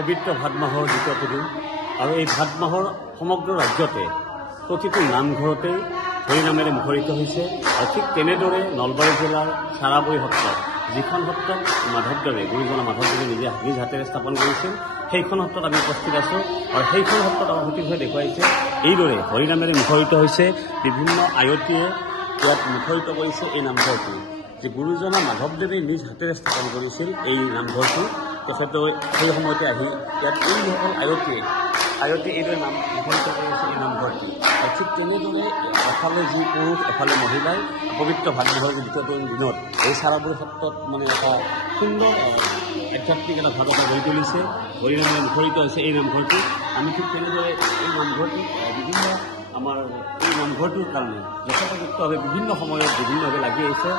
পবিত্ৰ ভাদ মাহৰ দ্বিতীয়টো দিন আৰু এই ভাদ মাহৰ সমগ্ৰ ৰাজ্যতে প্ৰতিটো নামঘৰতেই হৰিনামেৰে মুখৰিত হৈছে আৰু ঠিক তেনেদৰে নলবাৰী জিলাৰ চাৰাবৰী সত্ৰত যিখন সত্ৰত মাধৱদেৱে গুৰুজনা মাধৱদেৱে নিজ হাতেৰে স্থাপন কৰিছিল সেইখন সত্ৰত আমি উপস্থিত আছোঁ আৰু সেইখন সত্ৰত আমাৰ সঠিকভাৱে দেখুৱাইছে এইদৰে হৰিনামেৰে মুখৰিত হৈছে বিভিন্ন আয়তীয়ে ইয়াত মুখৰিত কৰিছে এই নামঘৰটো যে গুৰুজনা মাধৱদেৱে নিজ হাতেৰে স্থাপন কৰিছিল এই নামঘৰটো তেখেতে সেই সময়তে আহি ইয়াত এইসকল আয়তীয়ে এইদৰে নাম মুখৰিত কৰিছে এই নামঘৰটি আৰু ঠিক তেনেদৰে এফালে যি পুৰুষ এফালে মহিলাই পবিত্ৰ ভাদ মাহৰ দ্বিতীয়টো দিনত এই চাৰাবৰী সত্ৰত মানে এটা সুন্দৰ আধ্যাত্মিক এটা ভাৱ এটা গঢ়ি তুলিছে হৰিনামেৰে মুখৰিত হৈছে এই নামঘৰটি আমি ঠিক তেনেদৰে এই নামঘৰটি বিভিন্ন আমাৰ এই নামঘৰটোৰ কাৰণে যথেষ্টভাৱে বিভিন্ন সময়ত বিভিন্নভাৱে লাগি আহিছে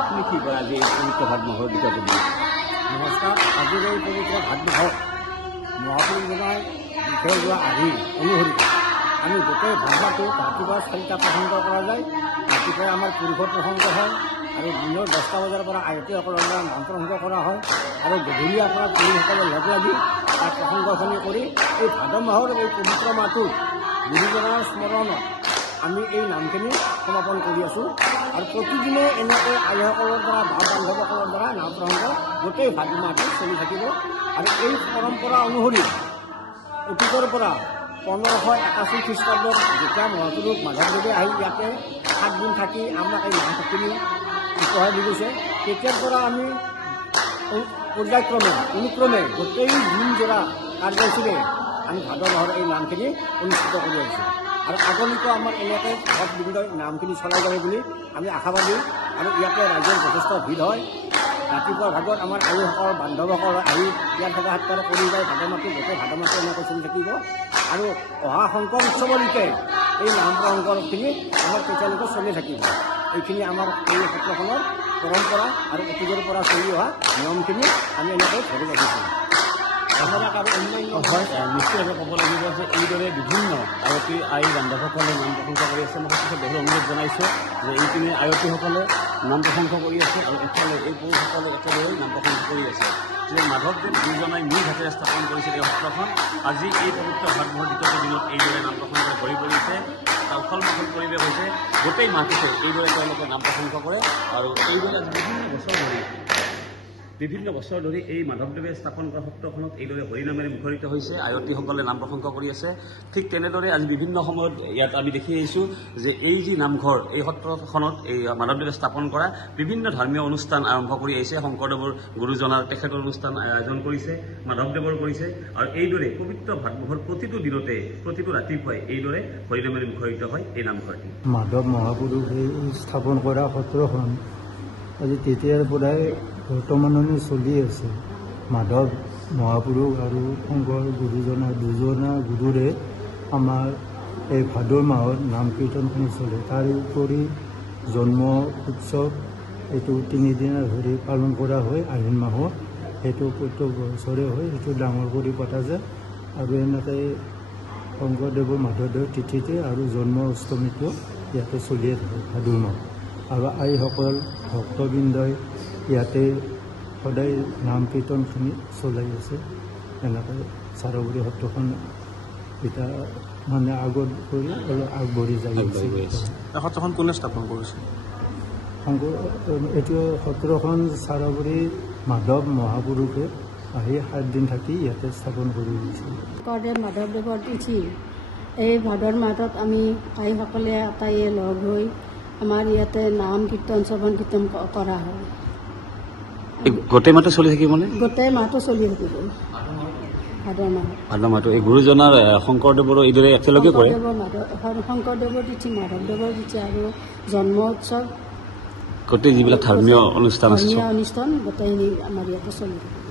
আপুনি কি কয় আজি এই পবিত্ৰ ভাদ মাহৰ দ্বিতীয়টো দিন নমস্কাৰ। আজিৰ এই পবিত্ৰ ভাদ মাহত মহাপুৰুষজনাই থৈ যোৱা আৰ্হি অনুসৰি আমি গোটেই ভাদ মাহটো ৰাতিপুৱা 4টা প্ৰসংগ কৰা যায়। ৰাতিপুৱাই আমাৰ পুৰুষৰ প্ৰসংগ হয় আৰু দিনৰ 10টা বজাৰ পৰা আয়তীসকলৰ দ্বাৰা নাম প্ৰসংগ কৰা হয় আৰু গধূলি আপোনাৰ পুৰুষসকলে লগ লাগি তাত প্ৰসংগখিনি কৰি এই ভাদ মাহৰ এই পবিত্ৰ মাহটোত গুৰুজনাৰ স্মৰণত আমি এই নামখিনি সমাপন কৰি আছোঁ আৰু প্ৰতিদিনে এনেকৈ আইসকলৰ দ্বাৰা ভাৱ বান্ধৱসকলৰ দ্বাৰা নাম প্ৰসংগ গোটেই ভাদ মাহটো চলি থাকিব আৰু এই পৰম্পৰা অনুসৰি অতীতৰ পৰা 1581 খ্ৰীষ্টাব্দত যেতিয়া মহাপুৰুষ মাধৱদেৱে আহি ইয়াতে 7 দিন থাকি আমাক এই নামখিনি উপহাৰ দি গৈছে তেতিয়াৰ পৰা আমি অনুক্ৰমে গোটেই দিনজোৰা কাৰ্যসূচীৰে আমি ভাদ মাহৰ এই নামখিনি অনুষ্ঠিত কৰি আহিছোঁ আৰু আগলৈকে আমাৰ এনেকৈ ভদ বিন্দৰ নামখিনি চলাই যাব বুলি আমি আশাবাদী আৰু ইয়াতে ৰাইজৰ যথেষ্ট ভিৰ হয়। ৰাতিপুৱা ভাগত আমাৰ আইসকল বান্ধৱসকল আহি ইয়াত সেৱা সৎকাৰ কৰি যায় ভাদ মাহটো গোটেই ভাদ মাহটো এনেকৈ চলি থাকিব আৰু অহা শংকৰ উৎসৱলৈকে এই নাম প্ৰসংগখিনি আমাৰ তেতিয়ালৈকে চলি থাকিব। এইখিনি আমাৰ এই সত্ৰখনৰ পৰম্পৰা আৰু অতীজৰ পৰা চলি অহা নিয়মখিনি আমি এনেকৈ ধৰি ৰাখিছোঁ। আৰু অন্যান্য হয় নিশ্চয়ভাৱে ক'ব লাগিব যে এইদৰে বিভিন্ন আয়তী আই বান্ধৱসকলে নাম প্ৰশংসা কৰি আছে মই পিছত বহু অনুৰোধ জনাইছোঁ যে এইপিনে আয়তীসকলে নাম প্ৰশংসা কৰি আছে আৰু ইফালে এই পুৰুষসকলে একেদৰে নাম প্ৰশংসা কৰি আছে যে মাধৱদেৱ গুৰুজনাই নিজ হাতেৰে স্থাপন কৰিছিল এই সত্ৰখন আজি এই পবিত্ৰ ভাদ মাহৰ দ্বিতীয়টো দিনত এইদৰে নাম প্ৰসংগ ভৰি পৰিছে উখল মাখল পৰিৱেশ হৈছে গোটেই মাহটোতে এইদৰে তেওঁলোকে নাম প্ৰশংসা কৰে আৰু এইদৰে বিভিন্ন বছৰ ধৰি এই মাধৱদেৱে স্থাপন কৰা সত্ৰখনত এইদৰে হৰিনামেৰে মুখৰিত হৈছে আয়তীসকলে নাম প্ৰসংগ কৰি আছে ঠিক তেনেদৰে আজি বিভিন্ন সময়ত ইয়াত আমি দেখি আহিছোঁ যে এই যি নামঘৰ এই সত্ৰখনত এই মাধৱদেৱে স্থাপন কৰা বিভিন্ন ধৰ্মীয় অনুষ্ঠান আৰম্ভ কৰি আহিছে শংকৰদেৱৰ গুৰুজনাৰ তেখেতৰ অনুষ্ঠান আয়োজন কৰিছে মাধৱদেৱৰ কৰিছে আৰু এইদৰে পবিত্ৰ ভাদ মাহৰ প্ৰতিটো দিনতে প্ৰতিটো ৰাতিপুৱাই এইদৰে হৰিনামেৰে মুখৰিত হয় এই নামঘৰটি মাধৱ মহাপুৰুষে স্থাপন কৰা সত্ৰখন আজি তেতিয়াৰ পৰাই বৰ্তমানলৈ চলি আছে। মাধৱ মহাপুৰুষ আৰু শংকৰ গুৰুজনা দুজনা গুৰুৰে আমাৰ এই ভাদ মাহত নাম কীৰ্তনখিনি চলে তাৰ উপৰি জন্ম উৎসৱ এইটো 3 দিন ধৰি পালন কৰা হয় আহিন মাহত সেইটো প্ৰত্যেক বছৰে হয় সেইটো ডাঙৰ কৰি পতা যায় আৰু এনেকৈ শংকৰদেৱৰ মাধৱদেৱৰ তিথিতে আৰু জন্ম অষ্টমীটো ইয়াতে চলিয়ে থাকে ভাদ মাহ আৰু আইসকল ভক্তবৃন্দই ইয়াতে সদায় নাম কীৰ্তনখিনি চলাই আছে এনেকৈ চাৰবৰী সত্ৰখন এতিয়া মানে আগত কৰি অলপ আগবাঢ়ি যাই আছে। সত্ৰখন কোনে স্থাপন কৰিছে? এইটো সত্ৰখন চাৰবৰী মাধৱ মহাপুৰুষে আহি 7 দিন থাকি ইয়াতে স্থাপন কৰি দিছিল। শংকৰদেৱ মাধৱদেৱৰ তিথি এই ভাদৰ মাহত আমি আইসকলে আটাইয়ে লগ হৈ আমাৰ ইয়াতে নাম কীৰ্তন শ্ৰৱণ কীৰ্তন কৰা হয়। গোটেই মাহটো চলি থাকিব মানে গোটেই মাহটো চলি থাকিব ভাদ মাহটো এই গুৰুজনাৰ শংকৰদেৱৰো এইদৰে একেলগে কৰে শংকৰদেৱৰ তিথি মাধৱদেৱৰ তিথি আৰু জন্ম উৎসৱ গোটেই যিবিলাক ধৰ্মীয় অনুষ্ঠান গোটেইখিনি আমাৰ ইয়াতে চলি থাকিব।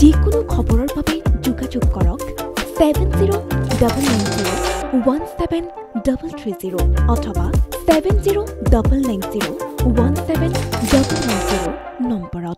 যিকোনো খবৰৰ বাবে যোগাযোগ কৰক 7099017330 অথবা 7099017990 নম্বৰত।